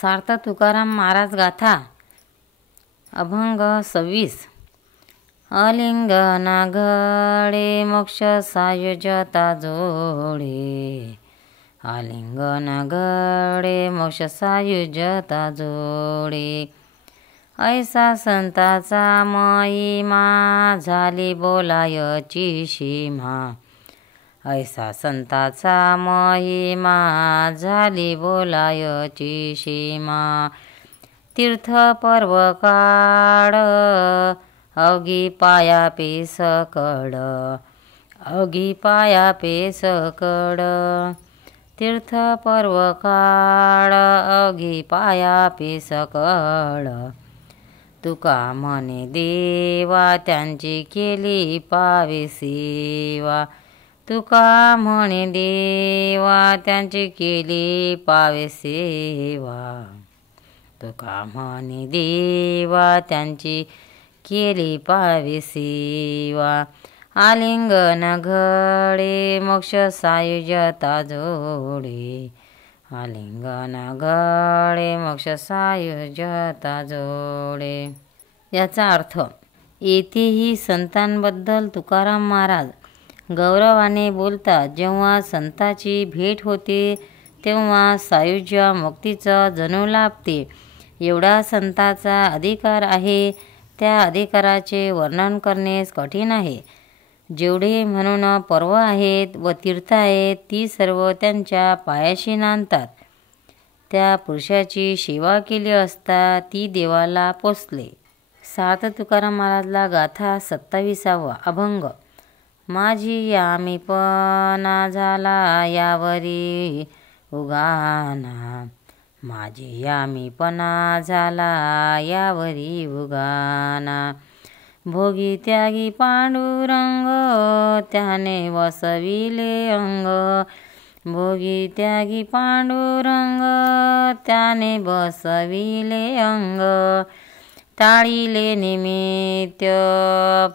सार्थ तुकाराम महाराज गाथा अभंग 26. अलिंगन घडे मोक्ष सायुज्यता जोडे, अलिंगन घडे मोक्ष सायुज्यता जोडे. ऐसा संताचा महिमा झाली बोलायची सीमा, ऐसा संताचा महिमा झाली बोलायची सीमा. तीर्थ पर्व काळ अवघी पाया पेसकड, अवघी पाया पेसकड. तीर्थ पर्व काळ अवघी पाया पेसकड. तुका म्हणे देवा त्यांची केली पावे सेवा, तुका म्हणे देवा त्यांची केली पावे सेवा. तुका म्हणे देवा त्यांची केली पावे सेवा. आलिंगन घडे मोक्ष सायुज्यता जोडे, आलिंगन घडे मोक्ष सायुज्यता जोडे. याचा अर्थ, येथेही संतांबद्दल तुकाराम महाराज गौरवाने बोलतात. जेव्हा संताची भेट होते तेव्हा सायुज्य मुक्तीचं जणू लाभते. एवढा संताचा अधिकार आहे, त्या अधिकाराचे वर्णन करणे कठीण आहे. जेवढे म्हणून पर्व आहेत व तीर्थ आहेत ती सर्व त्यांच्या पायाशी नांदतात. त्या पुरुषाची सेवा केली असता ती देवाला पोचले. सार्थ तुकाराम महाराजला गाथा 27. अभंग. माझी यामीपणा झाला यावरी उगाना, माझी यामीपणा झाला यावरी उगाना. भोगी त्यागी पांडुरंग त्याने वसविले अंग, भोगी त्यागी पांडुरंग त्याने बसविले अंग. टाळिले निमित्त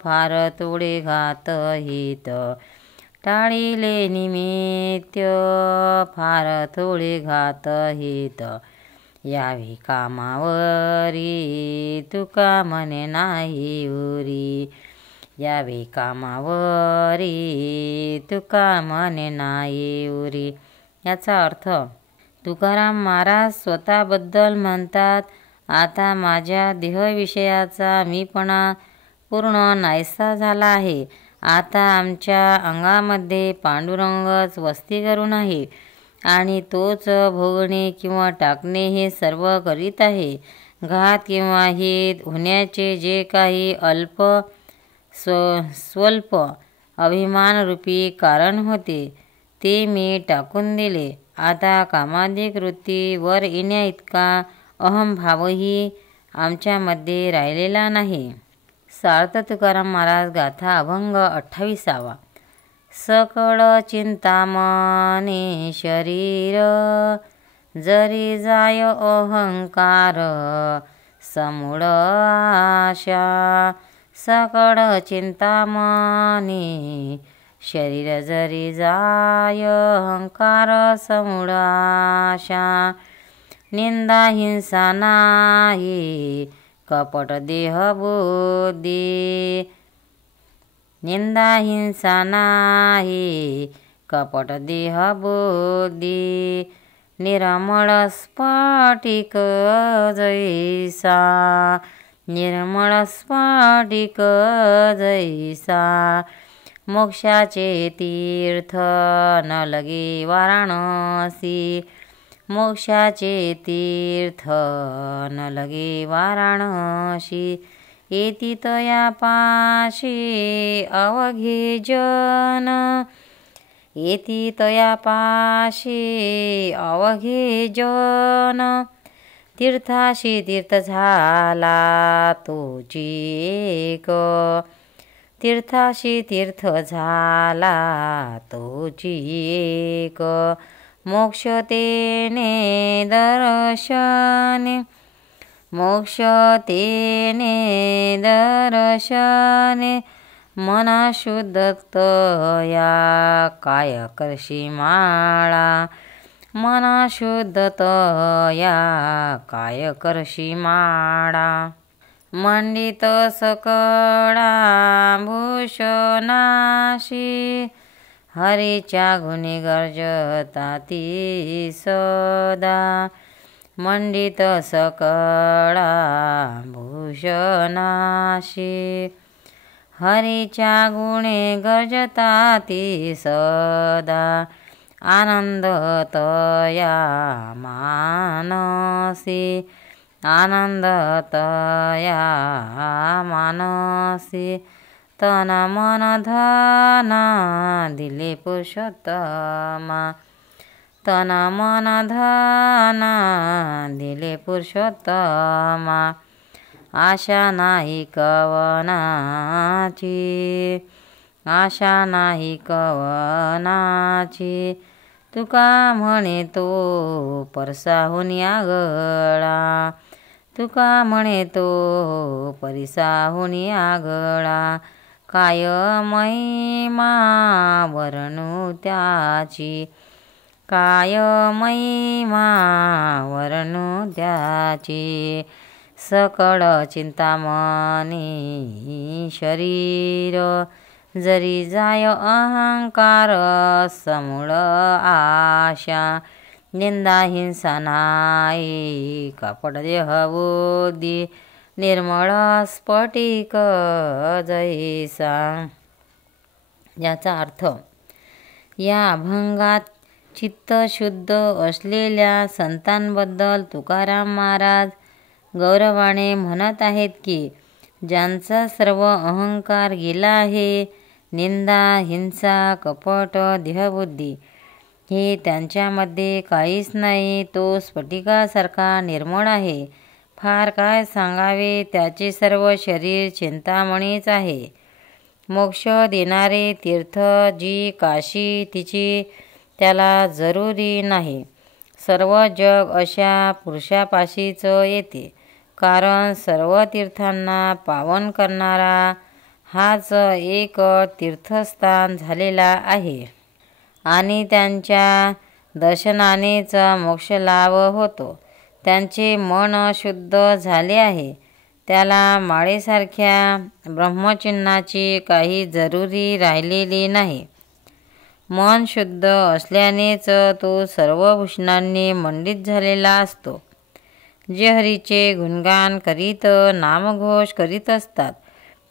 फार तोडे घात हित, टाळिले निमित्त फार थोडे घात हित. यावी कामावरी तुका म्हणे नाही उरी, यावी कामावरी तुका म्हणे नाही उरी. याचा अर्थ, तुकाराम महाराज स्वतःबद्दल म्हणतात, आता माझ्या देहविषयाचा मीपणा पूर्ण नाहीसा झाला आहे. आता आमच्या अंगामध्ये पांडुरंगच वस्ती करून आहे आणि तोच भोगणे किंवा टाकणे हे सर्व करीत आहे. घात किंवा हित होण्याचे जे काही अल्प स्वल्प अभिमानरूपी कारण होते ते मी टाकून दिले. आता कामाधिक वृत्ती वर येण्या इतका अहंभावही आमच्यामध्ये राहिलेला नाही. सार्थ तुकाराम महाराज गाथा अभंग 28. सकळ चिंतामणी शरीर जरी जाय अहंकार समूळ आशा, सकळ चिंतामणी शरीर जरी जाय अहंकार समूळ आशा. निंदा हिंसा नाही कपट देह बुद्धी, निंदा हिंसा नाही कपट देह बुद्धी. निर्मळ स्फटिक जैसा, निर्मळ स्फटिक जैसा. मोक्षाचे तीर्थ न लगे वाराणसी, मोक्षाचे तीर्थ न लगे वाराणसी. येती तया पाशी अवघे जन, येती तया पाशी अवघे जन. तीर्थाशी तीर्थ झाला तोची एक, तीर्थाशी तीर्थ झाला तोची एक. मोक्ष तेने दर्शने, मोक्ष तेने दर्शने. मना शुद्ध तया काय करशी माळा, मन शुद्धतया काय करशी माडा, मंडित सकळा भूषणाशी, हरीच्या गुणी गर्जता ती सदा, मंडित सकळा भूषणाशी, हरीच्या गुणे गर्जता ती सदा, आनंद तया मानसी, आनंद तया मानसी, तन मन धन दिले पुरुषोत्तमा, तन मन धन दिले पुरुषोत्तमा, आशा नाही कवनाची, आशा नाही कवनाची, तुका म्हणे तो परसाहून आगळा, तुका म्हणे तो परिसाहून आगळा, काय महिमा वर्णू त्याची, काय महिमा वर्णू त्याची, सकळ चिंतामणी शरीर, जरी जाय अहंकार समूळ आशा, निंदा हिंसा नाही कपट देहबुद्धी, निर्मळ स्फटिक जैसा. याचा अर्थ, या अभंगात चित्त शुद्ध असलेल्या संतांबद्दल तुकाराम महाराज गौरवाने म्हणत आहेत की, ज्यांचा सर्व अहंकार गेला आहे, निंदा हिंसा कपट देहबुद्धी हे त्यांच्यामध्ये काहीच नाही, तो स्फटिकासारखा निर्मळ आहे. फार काय सांगावे, त्याचे सर्व शरीर चिंतामणीच आहे. मोक्ष देणारे तीर्थ जी काशी तिची त्याला जरुरी नाही. सर्व जग अशा पुरुषापाशीच येते, कारण सर्व तीर्थांना पावन करणारा हाच एक तीर्थस्थान झालेला आहे आणि त्यांच्या दर्शनानेच मोक्षलाभ होतो. त्यांचे मन शुद्ध झाले आहे, त्याला माळेसारख्या ब्रह्मचिन्हाची काही जरुरी राहिलेली नाही. मन शुद्ध असल्यानेच तो सर्व भूषणांनी मंडित झालेला असतो. जे हरीचे गुणगान करीत नामघोष करीत असतात,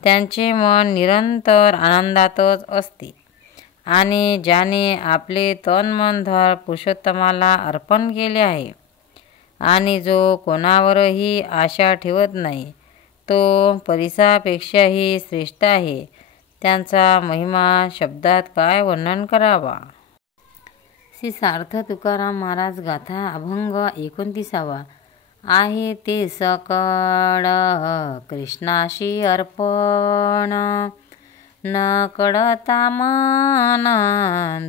त्यांचे मन निरंतर आनंदातच असते. आणि ज्याने आपले तन मन धन पुरुषोत्तमाला अर्पण केले आहे आणि जो कोणावरही आशा ठेवत नाही, तो परिसापेक्षाही श्रेष्ठ आहे. त्यांचा महिमा शब्दात काय वर्णन करावा. श्री सार्थ तुकाराम महाराज गाथा अभंग 29. आहे ते सकळ कृष्णाशी अर्पण, न कळता मन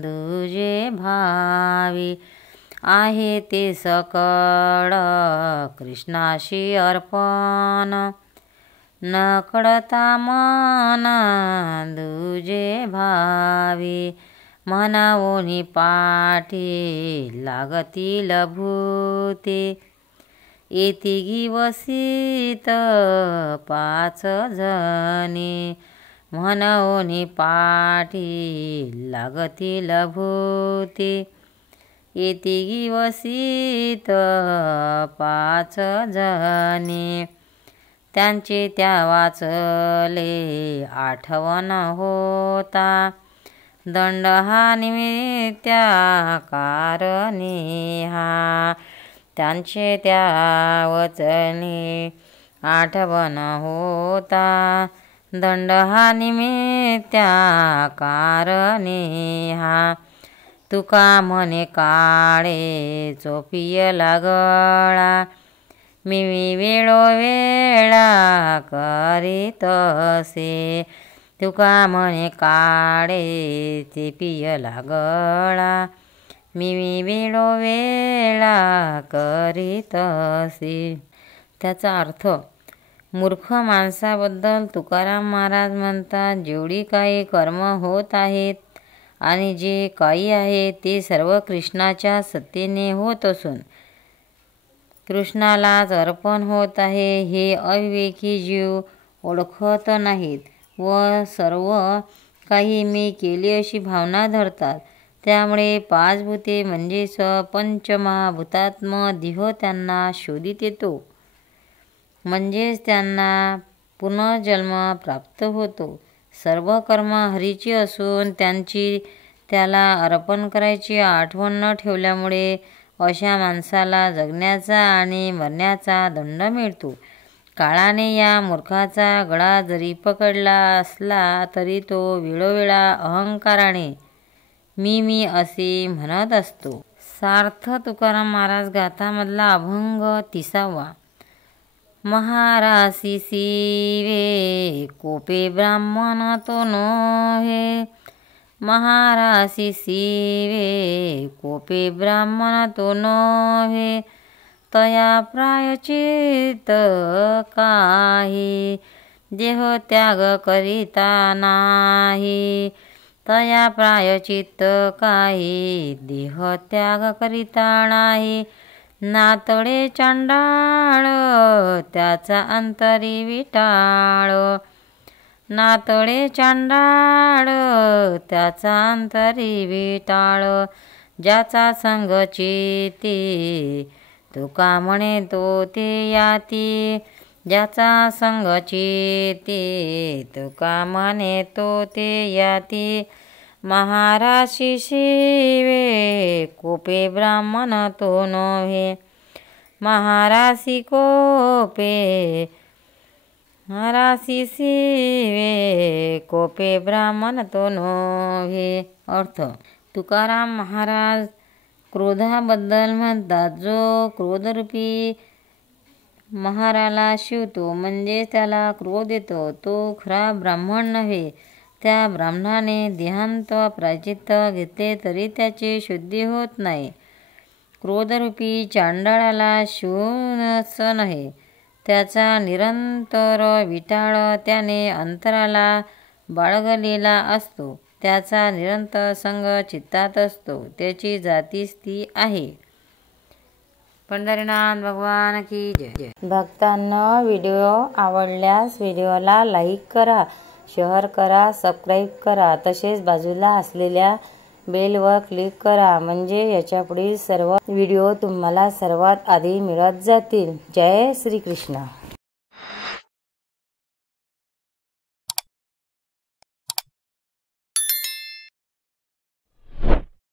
दुजे भावी. आहे ते सकळ कृष्णाशी अर्पण, न कळता मन दुजे भावी. म्हणावोनी पाठी लागतील भूते, येती वसित 5 जणी. म्हणावोनी पाठी लागतील भूते, येती वसित 5 जणी. त्यांचे त्या वाचले आठवण होता, दंड हा निमित्या कारणी हा. त्यांचे त्या वचने आठवण होता, दंड हा निमित्या कारणी हा. तुका म्हणे काळे चोपियला गळा, मी वेळोवेळा करीत असे. तुका म्हणे काळे ते पियला गळा, मी वेळोवेळा करीत असे. त्याचा अर्थ, मूर्ख माणसाबद्दल तुकाराम महाराज म्हणतात, जेवढी काही कर्म होत आहेत आणि जे काही आहे ते सर्व कृष्णाच्या सत्तेने होत असून कृष्णालाच अर्पण होत आहे हे अविवेकी जीव ओळखत नाहीत व सर्व काही मी केले अशी भावना धरतात. त्यामुळे पाच भूते म्हणजेच पंचमहाभूतात्म देह त्यांना शोधित येतो, म्हणजेच त्यांना पुनर्जन्म प्राप्त होतो. सर्व कर्म हरीची असून त्यांची त्याला अर्पण करायची आठवण न ठेवल्यामुळे अशा माणसाला जगण्याचा आणि मरण्याचा दंड मिळतो. काळाने या मूर्खाचा गळा जरी पकडला असला तरी तो वेळोवेळा अहंकाराने मी असे म्हणत असतो. सार्थ तुकाराम महाराज गाथामधला अभंग 30वा. महारासी सीवे कोपे ब्राह्मण तो नोहे, महारासी सीवे कोपे ब्राह्मण तो नोहे, तया प्रायचित काही देह त्याग करिता नाही, तया प्रायचित काही देह त्याग करिता नाही. नातळे चांडाळ त्याचा अंतरी विटाळ, नातळे चांडाळ त्याचा अंतरी विटाळ, ज्याचा संग चेते तुका म्हणे तो ते याती, ज्याचा संग चेते तुका म्हणे तो ते याती. महाराशी शिवे कोपे ब्राह्मण तो नोहे, महाराशी कोपे महाराशी शिवे कोपे ब्राह्मण तो नोहे. अर्थ तुकाराम महाराज क्रोधाबद्दल म्हणतात, जो क्रोधरूपी महाराला शिवतो म्हणजे त्याला क्रोध येतो तो खरा ब्राह्मण नव्हे. त्या ब्राह्मणाने देहांत प्रायचित्त घेतले तरी त्याची शुद्धी होत नाही. क्रोधरूपी चांडाळाला शिवूनच नव्हे, त्याचा निरंतर विटाळ त्याने अंतराला बाळगलेला असतो, त्याचा निरंतर संग चित्तात असतो, त्याची जातीच ती आहे. पंढरीनाथ भगवान की जय. भक्तांनो, व्हिडिओ आवडल्यास व्हिडिओला लाईक करा, शेअर करा, सबस्क्राईब करा, तसेच बाजूला असलेल्या बेलवर क्लिक करा, म्हणजे याच्या पुढील सर्व व्हिडिओ तुम्हाला सर्वात आधी मिळत जातील. जय श्री कृष्ण.